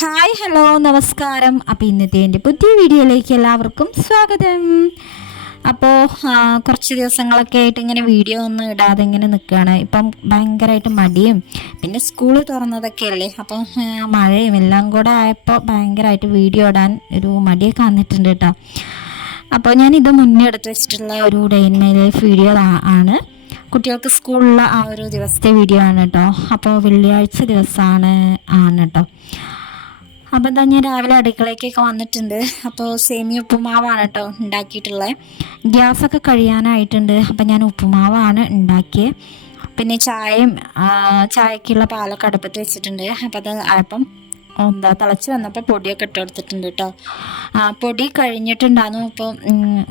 Hi hello നമസ്കാരം. അപ്പോൾ ഇന്നത്തെ എന്റെ പുതിയ വീഡിയോയിലേക്ക് എല്ലാവർക്കും സ്വാഗതം. അപ്പോൾ കുറച്ച് ദിവസങ്ങളൊക്കെ ആയിട്ട് ഇങ്ങനെ വീഡിയോ ഒന്നും ഇടാതെ ഇങ്ങനെ നിൽക്കുകയാണ് ഇപ്പം ഭയങ്കരമായിട്ട് മടിയും പിന്നെ സ്കൂൾ തുറന്നതൊക്കെ അല്ലേ? അപ്പം മഴയും എല്ലാം കൂടെ ആയപ്പോൾ ഭയങ്കരമായിട്ട് വീഡിയോ ഇടാൻ ഒരു മടിയൊക്കെ വന്നിട്ടുണ്ട് കേട്ടോ. അപ്പോൾ ഞാൻ ഇത് മുന്നേ എടുത്ത് വെച്ചിട്ടുള്ള ഒരു day in my life video ആണ്. കുട്ടികൾക്ക് സ്കൂളിലുള്ള ആ ഒരു ദിവസത്തെ വീഡിയോ ആണ് കേട്ടോ. അപ്പോൾ വെള്ളിയാഴ്ച ദിവസമാണ് ആണ് കേട്ടോ. അപ്പോൾ എന്താ ഞാൻ രാവിലെ അടുക്കളയ്ക്കൊക്കെ വന്നിട്ടുണ്ട്. അപ്പോൾ സേമിയ ഉപ്പുമാവാണ് കേട്ടോ ഉണ്ടാക്കിയിട്ടുള്ളത് ഗ്യാസൊക്കെ കഴിയാനായിട്ടുണ്ട്. അപ്പോൾ ഞാൻ ഉപ്പുമാവാണ് ഉണ്ടാക്കിയത് പിന്നെ ചായയും ചായക്കുള്ള പാലൊക്കെ അടുപ്പത്ത് വെച്ചിട്ടുണ്ട്. അപ്പോൾ അത് അപ്പം എന്താ തിളച്ച് വന്നപ്പോൾ പൊടിയൊക്കെ ഇട്ട് കൊടുത്തിട്ടുണ്ട് കേട്ടോ. ആ, പൊടി കഴിഞ്ഞിട്ടുണ്ടായിരുന്നു അപ്പോൾ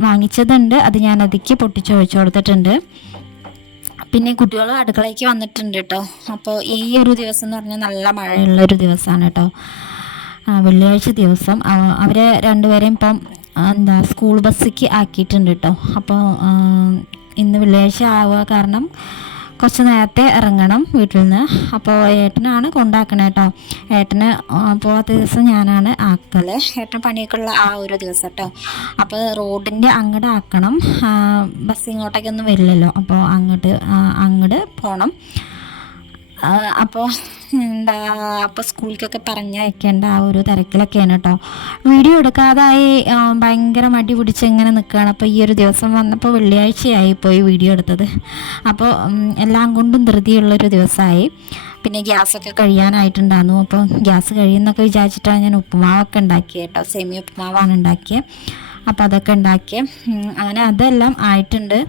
വാങ്ങിച്ചതുണ്ട്. അത് ഞാൻ അതിക്ക് പൊട്ടിച്ച് ഒഴിച്ചു കൊടുത്തിട്ടുണ്ട്. പിന്നെ കുട്ടികൾ അടുക്കളയ്ക്ക് വന്നിട്ടുണ്ട് കേട്ടോ. അപ്പോൾ ഈ ഒരു ദിവസം എന്ന് പറഞ്ഞാൽ നല്ല മഴയുള്ള ഒരു ദിവസമാണ് കേട്ടോ. വെള്ളിയാഴ്ച ദിവസം അവരെ രണ്ടുപേരെയും ഇപ്പം എന്താ സ്കൂൾ ബസ്സിക്ക് ആക്കിയിട്ടുണ്ട് കേട്ടോ അപ്പോൾ ഇന്ന് വെള്ളിയാഴ്ച ആവുക കാരണം കുറച്ച് നേരത്തെ ഇറങ്ങണം വീട്ടിൽ നിന്ന് അപ്പോൾ ഏട്ടനാണ് കൊണ്ടാക്കണേ കേട്ടോ ഏട്ടന് പോകാത്ത ദിവസം ഞാനാണ് ആക്കൽ. ഏട്ടൻ പണിയൊക്കെ ഉള്ള ആ ഒരു ദിവസം കേട്ടോ അപ്പോൾ റോഡിന്റെ അങ്ങോട്ട് ആക്കണം. ബസ് ഇങ്ങോട്ടേക്കൊന്നും വരില്ലല്ലോ. അപ്പോൾ അങ്ങോട്ട് അങ്ങോട്ട് പോകണം അപ്പോൾ എന്താ അപ്പോൾ സ്കൂളിലേക്കൊക്കെ പറഞ്ഞയക്കേണ്ട ആ ഒരു തിരക്കിലൊക്കെയാണ് കേട്ടോ വീഡിയോ എടുക്കാതായി ഭയങ്കര മടി പിടിച്ച് ഇങ്ങനെ നിൽക്കുകയാണ് അപ്പോൾ ഈ ഒരു ദിവസം വന്നപ്പോൾ വെള്ളിയാഴ്ചയായി പോയി വീഡിയോ എടുത്തത്. അപ്പോൾ എല്ലാം കൊണ്ടും ധൃതിയുള്ളൊരു ദിവസമായി പിന്നെ ഗ്യാസൊക്കെ കഴിയാനായിട്ടുണ്ടായിരുന്നു. അപ്പോൾ ഗ്യാസ് കഴിയുന്നൊക്കെ വിചാരിച്ചിട്ടാണ് ഞാൻ ഉപ്പുമാവൊക്കെ ഉണ്ടാക്കിയത് കേട്ടോ സെമി ഉപ്പുമാവാണ് ഉണ്ടാക്കിയത് അപ്പോൾ അതൊക്കെ ഉണ്ടാക്കിയത് അങ്ങനെ അതെല്ലാം ആയിട്ടുണ്ട്.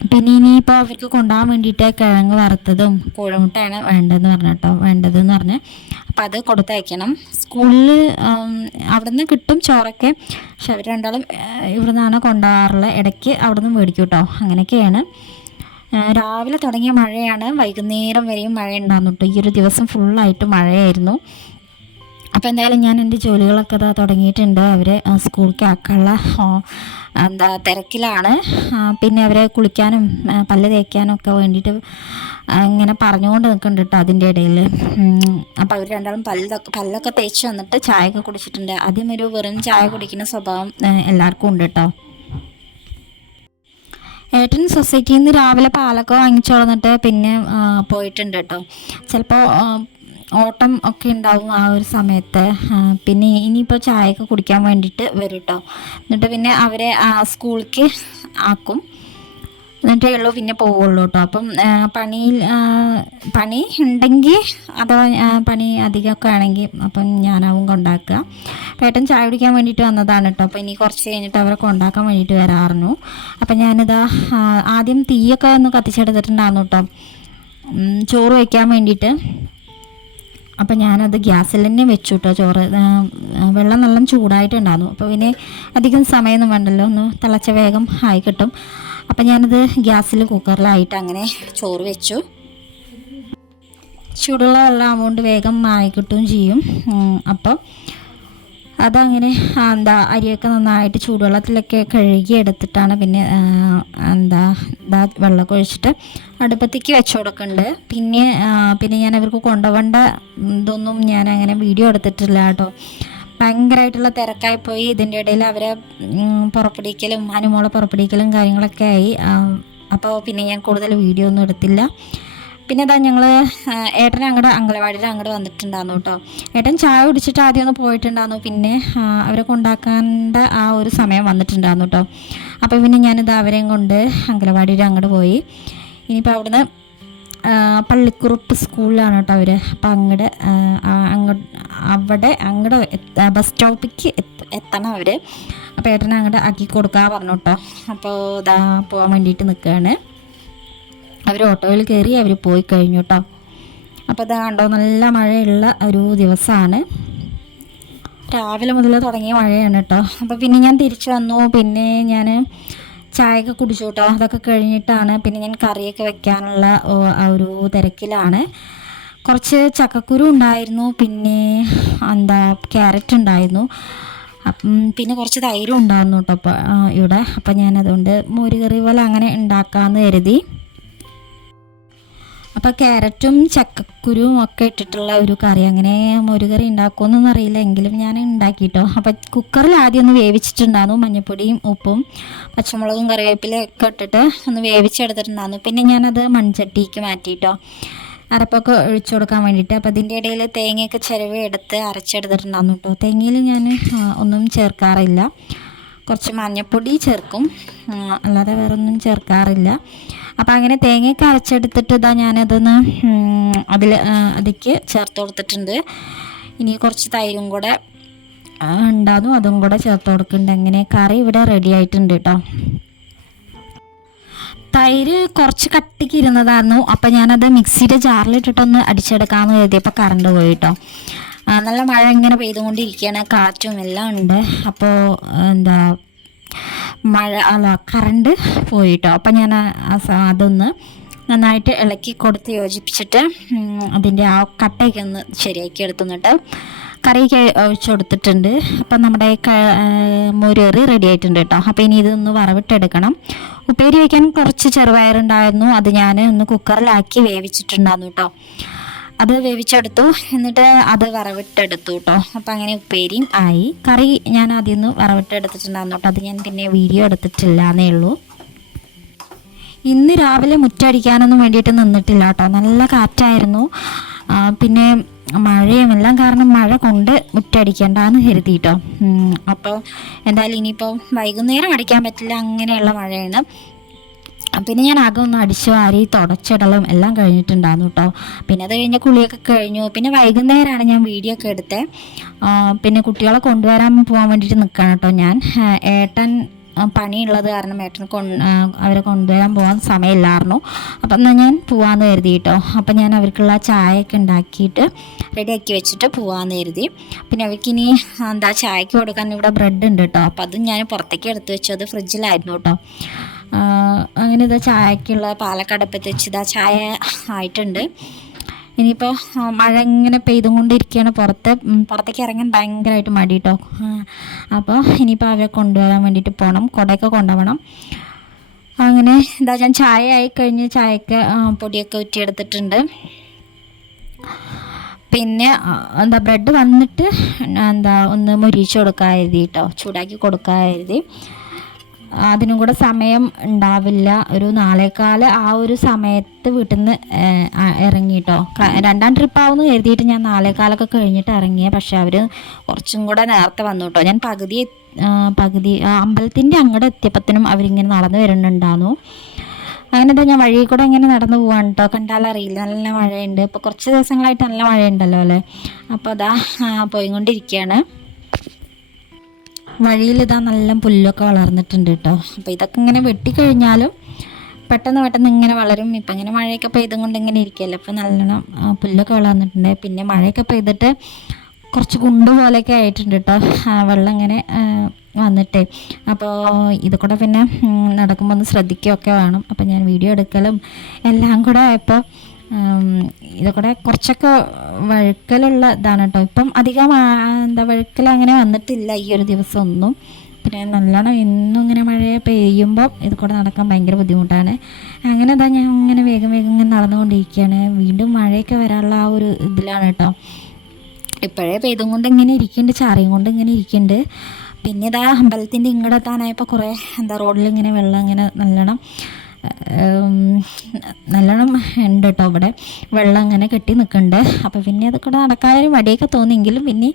പിന്നെ ഇനിയിപ്പോൾ അവർക്ക് കൊണ്ടുപോകാൻ വേണ്ടിയിട്ട് കിഴങ്ങ് വറുത്തതും കോഴിമുട്ടയാണ് വേണ്ടതെന്ന് പറഞ്ഞു കേട്ടോ. വേണ്ടതെന്ന് പറഞ്ഞ്. അപ്പം അത് കൊടുത്തയക്കണം. സ്കൂളിൽ അവിടെ നിന്ന് കിട്ടും ചോറൊക്കെ. പക്ഷെ അവർ രണ്ടാളും ഇവിടെ നിന്നാണ് കൊണ്ടുപോകാറുള്ളത്. ഇടയ്ക്ക് അവിടെ നിന്ന് മേടിക്കും കേട്ടോ. അങ്ങനെയൊക്കെയാണ്. രാവിലെ തുടങ്ങിയ മഴയാണ്. വൈകുന്നേരം വരെയും മഴ ഉണ്ടായിരുന്നു കേട്ടോ ഈ ഒരു ദിവസം ഫുള്ളായിട്ട് മഴയായിരുന്നു. അപ്പോൾ എന്തായാലും ഞാൻ എന്റെ ജോലികളൊക്കെ ഇതാ തുടങ്ങിയിട്ടുണ്ട്. അവരെ സ്കൂൾ ആക്കാനുള്ള എന്താ തിരക്കിലാണ്. പിന്നെ അവരെ കുളിക്കാനും പല്ല് തേക്കാനും ഒക്കെ വേണ്ടിയിട്ട് ഇങ്ങനെ പറഞ്ഞുകൊണ്ട് നിൽക്കുന്നുണ്ട് കേട്ടോ അതിന്റെ ഇടയിൽ അപ്പോൾ അവർ രണ്ടാളും പല്ലൊക്കെ പല്ലൊക്കെ തേച്ച് വന്നിട്ട് ചായയൊക്കെ കുടിച്ചിട്ടുണ്ട്. ആദ്യം ഒരു വെറും ചായ കുടിക്കുന്ന സ്വഭാവം എല്ലാവർക്കും ഉണ്ട് കേട്ടോ ഏട്ടൻ സൊസൈറ്റിയിൽ നിന്ന് രാവിലെ പാലൊക്കെ വാങ്ങിച്ചു വളർന്നിട്ട് പിന്നെ പോയിട്ടുണ്ട് കേട്ടോ ചിലപ്പോൾ ഓട്ടം ഒക്കെ ഉണ്ടാവും ആ ഒരു സമയത്ത്. പിന്നെ ഇനിയിപ്പോൾ ചായയൊക്കെ കുടിക്കാൻ വേണ്ടിയിട്ട് വരും കേട്ടോ എന്നിട്ട് പിന്നെ അവരെ സ്കൂളിലേക്ക് ആക്കും. എന്നിട്ടേ ഉള്ളൂ പിന്നെ പോവുള്ളൂ കേട്ടോ അപ്പം പണിയിൽ പണി ഉണ്ടെങ്കിൽ അഥവാ പണി അധികമൊക്കെ ആണെങ്കിൽ അപ്പം ഞാനാവും കൊണ്ടാക്കുക. പേട്ടൻ ചായ കുടിക്കാൻ വേണ്ടിയിട്ട് വന്നതാണ് കേട്ടോ അപ്പോൾ ഇനി കുറച്ച് കഴിഞ്ഞിട്ട് അവരെ കൊണ്ടാക്കാൻ വേണ്ടിയിട്ട് വരാറുന്നു. അപ്പം ഞാനിതാ ആദ്യം തീയൊക്കെ ഒന്ന് കത്തിച്ചെടുത്തിട്ടുണ്ടായിരുന്നു കേട്ടോ ചോറ് വയ്ക്കാൻ വേണ്ടിയിട്ട്. അപ്പം ഞാനത് ഗ്യാസിൽ തന്നെ വെച്ചു കേട്ടോ ചോറ് വെള്ളം നല്ല ചൂടായിട്ടുണ്ടായിരുന്നു. അപ്പോൾ പിന്നെ അധികം സമയമൊന്നും വേണ്ടല്ലോ. ഒന്ന് തിളച്ച വേഗം ആയി കിട്ടും. അപ്പം ഞാനത് ഗ്യാസിൽ കുക്കറിലായിട്ട് അങ്ങനെ ചോറ് വെച്ചു. ചൂടുള്ള വെള്ളം ആവുകൊണ്ട് വേഗം ആയി കിട്ടുകയും ചെയ്യും. അപ്പം അപ്പോൾ അതങ്ങനെ എന്താ അരിയൊക്കെ നന്നായിട്ട് ചൂടുവെള്ളത്തിലൊക്കെ കഴുകി എടുത്തിട്ടാണ് പിന്നെ എന്താ എന്താ വെള്ളമൊക്കെ ഒഴിച്ചിട്ട് അടുപ്പത്തേക്ക് വെച്ച് കൊടുക്കുന്നുണ്ട് പിന്നെ പിന്നെ ഞാൻ അവർക്ക് കൊണ്ടുപോകേണ്ട ഇതൊന്നും ഞാൻ അങ്ങനെ വീഡിയോ എടുത്തിട്ടില്ല കേട്ടോ. ഭയങ്കരമായിട്ടുള്ള തിരക്കായി പോയി ഇതിന്റെ ഇടയിൽ അവരെ പുറപ്പെടിക്കലും അനുമോളെ പുറപ്പെടിക്കലും കാര്യങ്ങളൊക്കെ ആയി. അപ്പോൾ പിന്നെ ഞാൻ കൂടുതൽ വീഡിയോ ഒന്നും എടുത്തില്ല. പിന്നെ ഇതാ ഞങ്ങൾ ഏട്ടൻ അങ്ങോട്ട് അങ്കലവാടിയിൽ അങ്ങോട്ട് വന്നിട്ടുണ്ടായിരുന്നു കേട്ടോ ഏട്ടൻ ചായ കുടിച്ചിട്ട് ആദ്യം ഒന്ന് പോയിട്ടുണ്ടായിരുന്നു പിന്നെ അവരെ കൊണ്ടാക്കേണ്ട ആ ഒരു സമയം വന്നിട്ടുണ്ടായിരുന്നു കേട്ടോ അപ്പോൾ പിന്നെ ഞാനിത് അവരെയും കൊണ്ട് അങ്കലവാടിയിൽ അങ്ങോട്ട് പോയി. ഇനിയിപ്പോൾ അവിടുന്ന് പള്ളിക്കുറുപ്പ് സ്കൂളിലാണ് കേട്ടോ അവർ അപ്പോൾ അങ്ങോട്ട് അങ്ങോട്ട് അവിടെ അങ്ങോട്ട് ബസ് സ്റ്റോപ്പിക്ക് എത്തണം അവർ അപ്പോൾ ഏട്ടനെ അങ്ങോട്ട് ആക്കി കൊടുക്കാൻ പറഞ്ഞു കേട്ടോ അപ്പോൾ ഇതാ പോകാൻ വേണ്ടിയിട്ട് നിൽക്കുകയാണ് അവർ ഓട്ടോയിൽ കയറി അവർ പോയി കഴിഞ്ഞു കേട്ടോ അപ്പോൾ ഇത് കണ്ടോ നല്ല മഴയുള്ള ഒരു ദിവസമാണ് രാവിലെ മുതൽ തുടങ്ങിയ മഴയാണ് കേട്ടോ അപ്പോൾ പിന്നെ ഞാൻ തിരിച്ചു വന്നു പിന്നെ ഞാൻ ചായയൊക്കെ കുടിച്ചു കേട്ടോ അതൊക്കെ കഴിഞ്ഞിട്ടാണ് പിന്നെ ഞാൻ കറിയൊക്കെ വെക്കാനുള്ള ആ ഒരു തിരക്കിലാണ്. കുറച്ച് ചക്കക്കുരു ഉണ്ടായിരുന്നു പിന്നെ എന്താ ക്യാരറ്റ് ഉണ്ടായിരുന്നു. പിന്നെ കുറച്ച് തൈരും ഉണ്ടായിരുന്നു കേട്ടോ അപ്പോൾ ഇവിടെ. അപ്പം ഞാനതുകൊണ്ട് മോരുകറി പോലെ അങ്ങനെ ഉണ്ടാക്കാമെന്ന് കരുതി. അപ്പോൾ ക്യാരറ്റും ചക്കക്കുരുവും ഒക്കെ ഇട്ടിട്ടുള്ള ഒരു കറി. അങ്ങനെ മുരുകറി ഉണ്ടാക്കുമെന്നൊന്നും അറിയില്ല. എങ്കിലും ഞാൻ ഉണ്ടാക്കിയിട്ടോ അപ്പോൾ കുക്കറിൽ ആദ്യം ഒന്ന് വേവിച്ചിട്ടുണ്ടായിരുന്നു മഞ്ഞൾപ്പൊടിയും ഉപ്പും പച്ചമുളകും കറിവേപ്പിലൊക്കെ ഇട്ടിട്ട് ഒന്ന് വേവിച്ചെടുത്തിട്ടുണ്ടായിരുന്നു പിന്നെ ഞാനത് മൺചട്ടിക്ക് മാറ്റിയിട്ടോ അരപ്പൊക്കെ ഒഴിച്ചു കൊടുക്കാൻ വേണ്ടിയിട്ട്. അപ്പോൾ അതിന്റെ ഇടയിൽ തേങ്ങയൊക്കെ ചിരവി എടുത്ത് അരച്ചെടുത്തിട്ടുണ്ടായിരുന്നു കേട്ടോ. തേങ്ങയിൽ ഞാൻ ഒന്നും ചേർക്കാറില്ല. കുറച്ച് മഞ്ഞൾപ്പൊടി ചേർക്കും. അല്ലാതെ വേറെ ഒന്നും ചേർക്കാറില്ല. അപ്പോൾ അങ്ങനെ തേങ്ങയൊക്കെ അരച്ചെടുത്തിട്ട് ഇതാ ഞാനതൊന്ന് അതിൽ അതിലേക്ക് ചേർത്ത് കൊടുത്തിട്ടുണ്ട്. ഇനി കുറച്ച് തൈരും കൂടെ ഉണ്ടാകും അതും കൂടെ ചേർത്ത് കൊടുക്കുന്നുണ്ട്. അങ്ങനെ കറി ഇവിടെ റെഡി ആയിട്ടുണ്ട് കേട്ടോ തൈര് കുറച്ച് കട്ടിക്ക് ഇരുന്നതായിരുന്നു. അപ്പം ഞാനത് മിക്സിയുടെ ജാറിലിട്ടിട്ടൊന്ന് അടിച്ചെടുക്കാമെന്ന് കരുതിയപ്പോൾ കറണ്ട് പോയി കേട്ടോ നല്ല മഴ ഇങ്ങനെ പെയ്തുകൊണ്ടിരിക്കുകയാണ്. കാറ്റും എല്ലാം ഉണ്ട്. അപ്പോൾ എന്താ മഴ അല്ല കറണ്ട് പോയിട്ടോ. അപ്പം ഞാൻ അതൊന്ന് നന്നായിട്ട് ഇളക്കി കൊടുത്ത് യോജിപ്പിച്ചിട്ട് അതിന്റെ ആ കട്ടയൊക്കെ ഒന്ന് ശരിയാക്കി എടുത്തുന്നിട്ട് കറിയൊക്കെ ഒഴിച്ച് കൊടുത്തിട്ടുണ്ട്. അപ്പം നമ്മുടെ മോരേറി റെഡി ആയിട്ടുണ്ട് കേട്ടോ. അപ്പോൾ ഇനി ഇതൊന്ന് വറവിട്ടെടുക്കണം. ഉപ്പേരി വയ്ക്കാൻ കുറച്ച് ചെറുപയറുണ്ടായിരുന്നു. അത് ഞാൻ ഒന്ന് കുക്കറിലാക്കി വേവിച്ചിട്ടുണ്ടായിരുന്നു കേട്ടോ. അത് വേവിച്ചെടുത്തു. എന്നിട്ട് അത് വറവിട്ടെടുത്തു കേട്ടോ അപ്പം അങ്ങനെ ഉപ്പേരിയും ആയി. കറി ഞാൻ ആദ്യം ഒന്ന് വറവിട്ടെടുത്തിട്ടുണ്ടായിരുന്നു കേട്ടോ അത് ഞാൻ പിന്നെ വീഡിയോ എടുത്തിട്ടില്ല എന്നേ ഉള്ളൂ. ഇന്ന് രാവിലെ മുറ്റടിക്കാനൊന്നും വേണ്ടിയിട്ട് നിന്നിട്ടില്ല കേട്ടോ നല്ല കാറ്റായിരുന്നു. പിന്നെ മഴയും എല്ലാം കാരണം മഴ കൊണ്ട് മുറ്റടിക്കണ്ടെന്ന് കരുതി കേട്ടോ അപ്പോൾ എന്തായാലും ഇനിയിപ്പോൾ വൈകുന്നേരം അടിക്കാൻ പറ്റില്ല അങ്ങനെയുള്ള മഴയാണ്. പിന്നെ ഞാൻ ആകെ ഒന്ന് അടിച്ചു വാരി തുടച്ചിടലും എല്ലാം കഴിഞ്ഞിട്ടുണ്ടായിരുന്നു കേട്ടോ പിന്നെ അത് കഴിഞ്ഞ കുളിയൊക്കെ കഴിഞ്ഞു. പിന്നെ വൈകുന്നേരമാണ് ഞാൻ വീഡിയോ ഒക്കെ എടുത്തത് പിന്നെ കുട്ടികളെ കൊണ്ടുവരാൻ പോകാൻ വേണ്ടിയിട്ട് നിൽക്കുകയാണ് കേട്ടോ ഞാൻ. ഏട്ടൻ പണിയുള്ളത് കാരണം ഏട്ടൻ കൊണ്ട് അവരെ കൊണ്ടുവരാൻ പോകാൻ സമയമില്ലായിരുന്നു. അപ്പം എന്നാൽ ഞാൻ പോവാന്ന് കരുതി കേട്ടോ അപ്പം ഞാൻ അവർക്കുള്ള ചായയൊക്കെ ഉണ്ടാക്കിയിട്ട് റെഡിയാക്കി വെച്ചിട്ട് പോവാന്ന് കരുതി. പിന്നെ അവർക്കിനി എന്താ ചായക്ക് കൊടുക്കാൻ ഇവിടെ ബ്രെഡ് ഉണ്ട് കേട്ടോ അപ്പം അതും ഞാൻ പുറത്തേക്ക് എടുത്ത് വെച്ചു. അത് ഫ്രിഡ്ജിലായിരുന്നു കേട്ടോ അങ്ങനെ ഇതാ ചായക്കുള്ള പാലൊക്കെ അടുപ്പത്ത് വെച്ച് ഇതാ ചായ ആയിട്ടുണ്ട്. ഇനിയിപ്പോൾ മഴ ഇങ്ങനെ പെയ്തും കൊണ്ടിരിക്കുകയാണ് പുറത്ത് പുറത്തേക്ക് ഇറങ്ങാൻ ഭയങ്കരമായിട്ട് മടി കേട്ടോ അപ്പോൾ ഇനിയിപ്പോൾ അവരെ കൊണ്ടുവരാൻ വേണ്ടിയിട്ട് പോകണം കുടയൊക്കെ കൊണ്ടുപോകണം. അങ്ങനെ എന്താ ഞാൻ ചായ ആയി കഴിഞ്ഞ് ചായക്ക് പൊടിയൊക്കെ ഊറ്റിയെടുത്തിട്ടുണ്ട്. പിന്നെ എന്താ ബ്രെഡ് വന്നിട്ട് എന്താ ഒന്ന് മുരിച്ച് കൊടുക്കാൻ എഴുതി കേട്ടോ ചൂടാക്കി കൊടുക്കാൻ എഴുതി അതിനും കൂടെ സമയം ഉണ്ടാവില്ല. ഒരു നാളേക്കാൽ ആ ഒരു സമയത്ത് വീട്ടിൽ നിന്ന് ഇറങ്ങി കേട്ടോ രണ്ടാം ട്രിപ്പ് ആവുമെന്ന് കരുതിയിട്ട് ഞാൻ നാളേക്കാലൊക്കെ കഴിഞ്ഞിട്ട് ഇറങ്ങിയ. പക്ഷെ അവർ കുറച്ചും കൂടെ നേരത്തെ വന്നു കേട്ടോ ഞാൻ പകുതി പകുതി അമ്പലത്തിന്റെ അങ്ങോട്ട് എത്തിയപ്പത്തിനും അവരിങ്ങനെ നടന്നു വരുന്നുണ്ടായിരുന്നു അങ്ങനെ എന്താ ഞാൻ വഴിയിൽ കൂടെ ഇങ്ങനെ നടന്നു പോവാണ് കേട്ടോ കണ്ടാലറിയില്ല നല്ല മഴയുണ്ട്. ഇപ്പോൾ കുറച്ച് ദിവസങ്ങളായിട്ട് നല്ല മഴയുണ്ടല്ലോ അല്ലേ? അപ്പോൾ അതാ പോയിക്കൊണ്ടിരിക്കുകയാണ് വഴിയിൽ ഇതാ നല്ല പുല്ലൊക്കെ വളർന്നിട്ടുണ്ട് കേട്ടോ അപ്പോൾ ഇതൊക്കെ ഇങ്ങനെ വെട്ടിക്കഴിഞ്ഞാലും പെട്ടെന്ന് പെട്ടെന്ന് ഇങ്ങനെ വളരും. ഇപ്പം ഇങ്ങനെ മഴയൊക്കെ പെയ്തും കൊണ്ട് ഇങ്ങനെ ഇരിക്കുകയല്ലോ അപ്പോൾ നല്ലോണം പുല്ലൊക്കെ വളർന്നിട്ടുണ്ട്. പിന്നെ മഴയൊക്കെ പെയ്തിട്ട് കുറച്ച് കുണ്ട് പോലെയൊക്കെ ആയിട്ടുണ്ട് കേട്ടോ വെള്ളം ഇങ്ങനെ വന്നിട്ടേ. അപ്പോൾ ഇത് കൂടെ പിന്നെ നടക്കുമ്പോൾ ഒന്ന് ശ്രദ്ധിക്കുകയൊക്കെ വേണം. അപ്പോൾ ഞാൻ വീഡിയോ എടുക്കലും എല്ലാം കൂടെ ആയപ്പോൾ ഇത് കൂടെ കുറച്ചൊക്കെ വഴുക്കലുള്ള ഇതാണ് കേട്ടോ ഇപ്പം അധികം എന്താ വഴുക്കൽ അങ്ങനെ വന്നിട്ടില്ല ഈ ഒരു ദിവസം ഒന്നും പിന്നെ നല്ലോണം ഇന്നും ഇങ്ങനെ മഴ പെയ്യുമ്പോൾ ഇത് കൂടെ നടക്കാൻ ഭയങ്കര ബുദ്ധിമുട്ടാണ്. അങ്ങനെ അതാ ഞാൻ ഇങ്ങനെ വേഗം വേഗം ഇങ്ങനെ നടന്നുകൊണ്ടിരിക്കുകയാണ്. വീണ്ടും മഴയൊക്കെ വരാനുള്ള ആ ഒരു ഇതിലാണ് കേട്ടോ. ഇപ്പോഴേ പെയ്തും കൊണ്ട് ഇങ്ങനെ ഇരിക്കുന്നുണ്ട് ചാറിയും കൊണ്ട് ഇങ്ങനെ ഇരിക്കുന്നുണ്ട്. പിന്നെ ഇതാ അമ്പലത്തിന്റെ ഇങ്ങോട്ട് എത്താനായപ്പോൾ കുറേ എന്താ റോഡിൽ ഇങ്ങനെ വെള്ളം ഇങ്ങനെ നല്ലോണം നല്ലോണം ഉണ്ട് കേട്ടോ ഇവിടെ. വെള്ളം അങ്ങനെ കെട്ടി നിൽക്കുന്നുണ്ട് അപ്പോൾ പിന്നെ അത് കൂടെ നടക്കാനൊരു മടിയൊക്കെ തോന്നിയെങ്കിലും പിന്നെ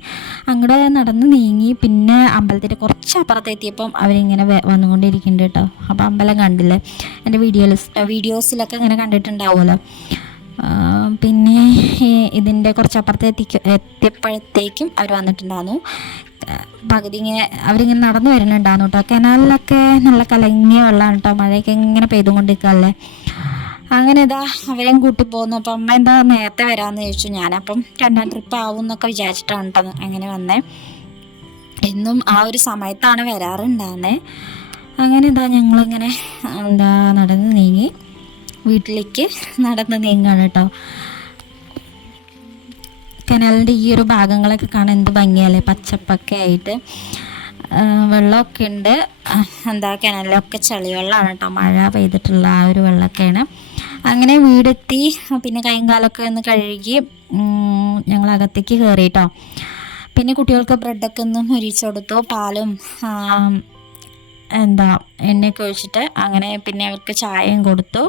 അങ്ങോട്ട് നടന്ന് നീങ്ങി പിന്നെ അമ്പലത്തിന്റെ കുറച്ച് അപ്പുറത്തെത്തിയപ്പം അവരിങ്ങനെ വന്നുകൊണ്ടിരിക്കുന്നുണ്ട് കേട്ടോ. അപ്പോൾ അമ്പലം കണ്ടില്ലേ? എന്റെ വീഡിയോയിൽ വീഡിയോസിലൊക്കെ ഇങ്ങനെ കണ്ടിട്ടുണ്ടാവുമല്ലോ. പിന്നെ ഇതിന്റെ കുറച്ച് അപ്പുറത്ത് എത്തിക്ക എത്തിയപ്പോഴത്തേക്കും അവർ വന്നിട്ടുണ്ടായിരുന്നു പകുതി ഇങ്ങനെ അവരിങ്ങനെ നടന്നു വരുന്നുണ്ടായിരുന്നു കേട്ടോ കനാലിലൊക്കെ നല്ല കലങ്ങിയ വെള്ളമാണ് കേട്ടോ മഴയൊക്കെ ഇങ്ങനെ പെയ്തുകൊണ്ടിരിക്കുകയല്ലേ അങ്ങനെ ഇതാ അവരെയും കൂട്ടി പോകുന്നു അപ്പം അമ്മ എന്താ നേരത്തെ വരാമെന്ന് ചോദിച്ചു. ഞാനപ്പം രണ്ടാം ട്രിപ്പ് ആവും എന്നൊക്കെ വിചാരിച്ചിട്ടാണ് കേട്ടോ അങ്ങനെ വന്നേ. എന്നും ആ ഒരു സമയത്താണ് വരാറുണ്ടാകുന്നത് അങ്ങനെ ഇതാ ഞങ്ങളിങ്ങനെ എന്താ നടന്ന് നീങ്ങി. വീട്ടിലേക്ക് നടന്ന് നീങ്ങാണ് കേട്ടോ. കനാലിന്റെ ഈ ഒരു ഭാഗങ്ങളൊക്കെ കാണാൻ എന്ത് ഭംഗിയല്ലേ? പച്ചപ്പൊക്കെ ആയിട്ട്. വെള്ളമൊക്കെ ഉണ്ട്. എന്താ കിണറിലൊക്കെ ചളി വെള്ളമാണ് കേട്ടോ. മഴ പെയ്തിട്ടുള്ള ആ ഒരു വെള്ളമൊക്കെയാണ്. അങ്ങനെ വീടെത്തി. പിന്നെ കൈയും കാലൊക്കെ ഒന്ന് കഴുകി ഞങ്ങൾ അകത്തേക്ക് കയറി കേട്ടോ. പിന്നെ കുട്ടികൾക്ക് ബ്രെഡൊക്കെ ഒന്ന് മുരിച്ചു കൊടുത്തു. പാലും എന്താ എണ്ണയൊക്കെ ഒഴിച്ചിട്ട് അങ്ങനെ പിന്നെ അവർക്ക് ചായയും കൊടുത്തു.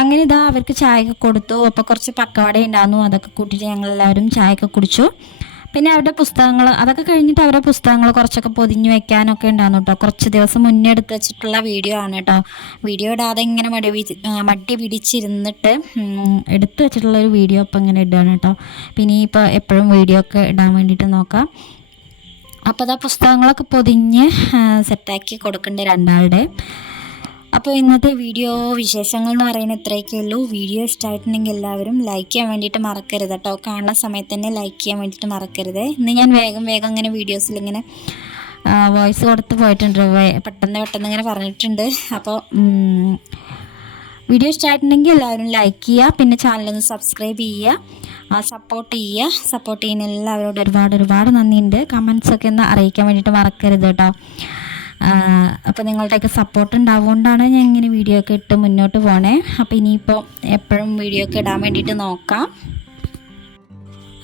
അങ്ങനെ ഇതാ അവർക്ക് ചായയൊക്കെ കൊടുത്തു. അപ്പോൾ കുറച്ച് പക്കവട ഉണ്ടായിരുന്നു അതൊക്കെ കൂട്ടിയിട്ട് ഞങ്ങളെല്ലാവരും ചായയൊക്കെ കുടിച്ചു. പിന്നെ അവരുടെ പുസ്തകങ്ങൾ അതൊക്കെ കഴിഞ്ഞിട്ട് അവരുടെ പുസ്തകങ്ങൾ കുറച്ചൊക്കെ പൊതിഞ്ഞു വെക്കാനൊക്കെ ഉണ്ടായിരുന്നു കേട്ടോ കുറച്ച് ദിവസം മുന്നേ എടുത്ത് വെച്ചിട്ടുള്ള വീഡിയോ ആണ് കേട്ടോ വീഡിയോ ഇടാതെ ഇങ്ങനെ മടി മടി പിടിച്ചിരുന്നിട്ട് എടുത്തു വെച്ചിട്ടുള്ള ഒരു വീഡിയോ ഇപ്പം ഇങ്ങനെ ഇടുകയാണ് കേട്ടോ പിന്നെ ഇപ്പോൾ എപ്പോഴും വീഡിയോ ഒക്കെ ഇടാൻ വേണ്ടിയിട്ട് നോക്കാം. അപ്പോൾ അതാ പുസ്തകങ്ങളൊക്കെ പൊതിഞ്ഞ് സെറ്റാക്കി കൊടുക്കേണ്ട രണ്ടാളുടെ അപ്പോൾ ഇന്നത്തെ വീഡിയോ വിശേഷങ്ങൾ എന്ന് പറയുന്നത് ഇത്രയൊക്കെ വീഡിയോ ഇഷ്ടമായിട്ടുണ്ടെങ്കിൽ എല്ലാവരും ലൈക്ക് ചെയ്യാൻ വേണ്ടിയിട്ട് മറക്കരുത് കേട്ടോ. കാണുന്ന സമയത്ത് തന്നെ ലൈക്ക് ചെയ്യാൻ വേണ്ടിയിട്ട് മറക്കരുത്. ഇന്ന് ഞാൻ വേഗം വേഗം ഇങ്ങനെ വീഡിയോസിൽ ഇങ്ങനെ വോയിസ് കൊടുത്ത് പോയിട്ടുണ്ട്. പെട്ടെന്ന് പെട്ടെന്ന് ഇങ്ങനെ പറഞ്ഞിട്ടുണ്ട്. അപ്പോൾ വീഡിയോ ഇഷ്ടമായിട്ടുണ്ടെങ്കിൽ എല്ലാവരും ലൈക്ക് ചെയ്യുക പിന്നെ ചാനലൊന്ന് സബ്സ്ക്രൈബ് ചെയ്യുക സപ്പോർട്ട് ചെയ്യുക സപ്പോർട്ട് ചെയ്യുന്ന എല്ലാവരോടും ഒരുപാട് ഒരുപാട് നന്ദിയുണ്ട്. കമൻസൊക്കെ ഒന്ന് അറിയിക്കാൻ വേണ്ടിയിട്ട് മറക്കരുത് കേട്ടോ. അപ്പോൾ നിങ്ങളുടെയൊക്കെ സപ്പോർട്ട് ഉണ്ടാവുകൊണ്ടാണ് ഞാൻ ഇങ്ങനെ വീഡിയോ ഒക്കെ ഇട്ട് മുന്നോട്ട് പോണേ. അപ്പോൾ ഇനിയിപ്പോൾ എപ്പോഴും വീഡിയോ ഒക്കെ ഇടാൻ വേണ്ടിയിട്ട് നോക്കാം.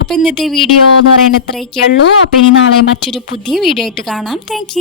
അപ്പോൾ ഇന്നത്തെ വീഡിയോ എന്ന് പറയുന്നത് ഇത്രയൊക്കെയുള്ളൂ അപ്പോൾ ഇനി നാളെ മറ്റൊരു പുതിയ വീഡിയോ ആയിട്ട് കാണാം. താങ്ക്